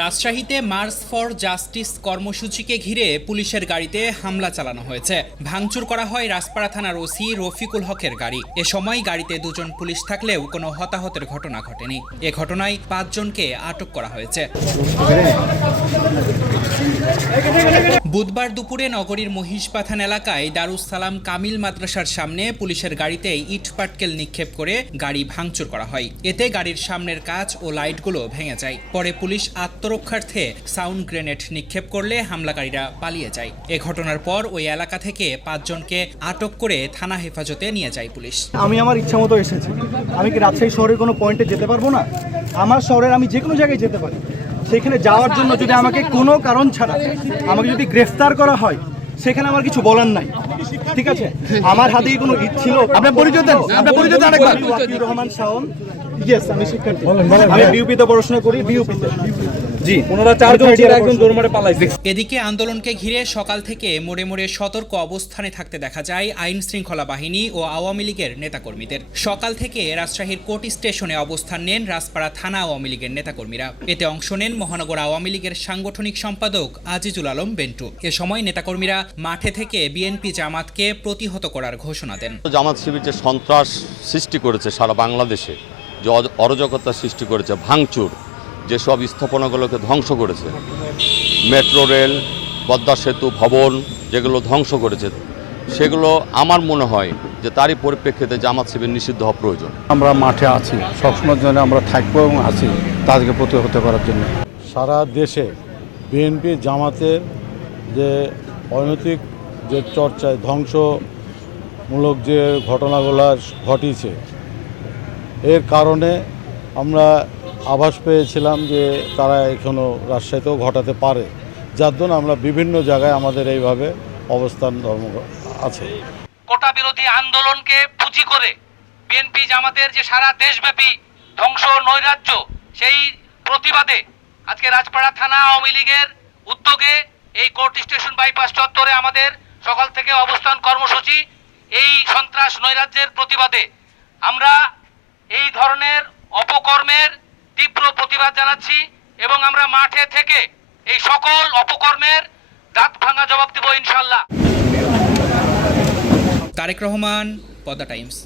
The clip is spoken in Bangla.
রাজশাহীতে মার্চ ফর জাস্টিস কর্মসূচিকে ঘিরে পুলিশের গাড়িতে হামলা চালানো হয়েছে। ভাঙচুর করা হয় রাজপাড়া থানার ওসি রফিকুল হকের গাড়ি। এ সময় গাড়িতে দুজন পুলিশ থাকলেও কোনো হতাহতের ঘটনা ঘটেনি। এ ঘটনায় পাঁচজনকে আটক করা হয়েছে। বুধবার দুপুরে নগরীর মহিষপাথান এলাকায় দারুস সালাম কামিল মাদ্রাসার সামনে পুলিশের গাড়িতে ইট পাটকেল নিক্ষেপ করে গাড়ি ভাঙচুর করা হয়। এতে গাড়ির সামনের কাচ ও লাইটগুলো ভেঙে যায়। পরে পুলিশ আত্মরক্ষার্থে সাউন্ড গ্রেনেড নিক্ষেপ করলে হামলাকারীরা পালিয়ে যায়। এ ঘটনার পর ওই এলাকা থেকে পাঁচজনকে আটক করে থানা হেফাজতে নিয়ে যায় পুলিশ। আমি আমার ইচ্ছা মতো এসেছি। আমি কি রাজশাহী শহরের কোনো পয়েন্টে যেতে পারব না? আমার শহরের আমি যে কোনো জায়গায় যেতে পারি। সেখানে যাওয়ার জন্য যদি আমাকে কোনো কারণ ছাড়া আমাকে যদি গ্রেফতার করা হয় সেখানে আমার কিছু বলার নাই। ঠিক আছে? আমার হাতে কোনো ইচ্ছিল ছিল। আপনার পরিচয় দেন আপনার পরিচয় দেন আরেকবার। রহমান শাওন ইয়েস আমি শিক্ষার্থী। আমি বিউপিতে পড়াশোনা করি বিউপিতে জি। ওনারা চারজন একজন দৌড়মারে পালাইছে এদিকে আন্দোলনকে ঘিরে সকাল থেকে মোড়ে মোড়ে সতর্ক অবস্থানে থাকতে দেখা যায় আইন শৃঙ্খলা বাহিনী ও আওয়ামী লীগের নেতাকর্মীদের। সকাল থেকে রাজশাহীর কোর্ট স্টেশনে অবস্থান নেন রাজপাড়া থানা আওয়ামী লীগের নেতাকর্মীরা। এতে অংশ নেন মহানগর আওয়ামী লীগের সাংগঠনিক সম্পাদক আজিজুল আলম বেন্টু। এ সময় নেতাকর্মীরা মাঠে থেকে বিএনপি জামাতকে প্রতিহত করার ঘোষণা দেন। জামাত শিবির যে সন্ত্রাস সৃষ্টি করেছে সারা বাংলাদেশে যে অজ- অরাজকতা সৃষ্টি করেছে ভাঙচুর যেসব স্থাপনাগুলোকে ধ্বংস করেছে। মেট্রো রেল পদ্মা সেতু ভবন যেগুলো ধ্বংস করেছে সেগুলো আমার মনে হয় যে তারই পরিপ্রেক্ষিতে জামাত শিবির নিষিদ্ধ হওয়া প্রয়োজন। আমরা মাঠে আছি সবসময়ের জন্য আমরা থাকব এবং আছি তাদেরকে প্রতিহত করার জন্য। সারা দেশে বিএনপি জামাতের যে অনৈতিক যে চর্চায় ধ্বংসমূলক যে ঘটনাগুলো ঘটিয়েছে এর কারণে আমরা আভাস পেয়েছিলাম যে তারা এখনও রাজশাহীতেও ঘটাতে পারে। যার জন্য আমরা বিভিন্ন জায়গায় আমাদের এইভাবে অবস্থান ধর্ম আছে। কোটা বিরোধী আন্দোলনকে পুঁজি করে বিএনপি জামাতের যে সারা দেশব্যাপী ধ্বংস নৈরাজ্য, সেই প্রতিবাদে আজকে রাজপাড়া থানা আওয়ামী লীগের উদ্যোগে এই কোর্ট স্টেশন বাইপাস চত্বরে আমাদের সকাল থেকে অবস্থান কর্মসূচি। এই সন্ত্রাস নৈরাজ্যের প্রতিবাদে আমরা এই ধরনের অপকর্মের তীব্র প্রতিবাদ জানাচ্ছি এবং আমরা মাঠে থেকে এই সকল অপকর্মের দাঁত ভাঙা জবাব দেব ইনশাল্লাহ তারেক রহমান, পদ্মা টাইমস।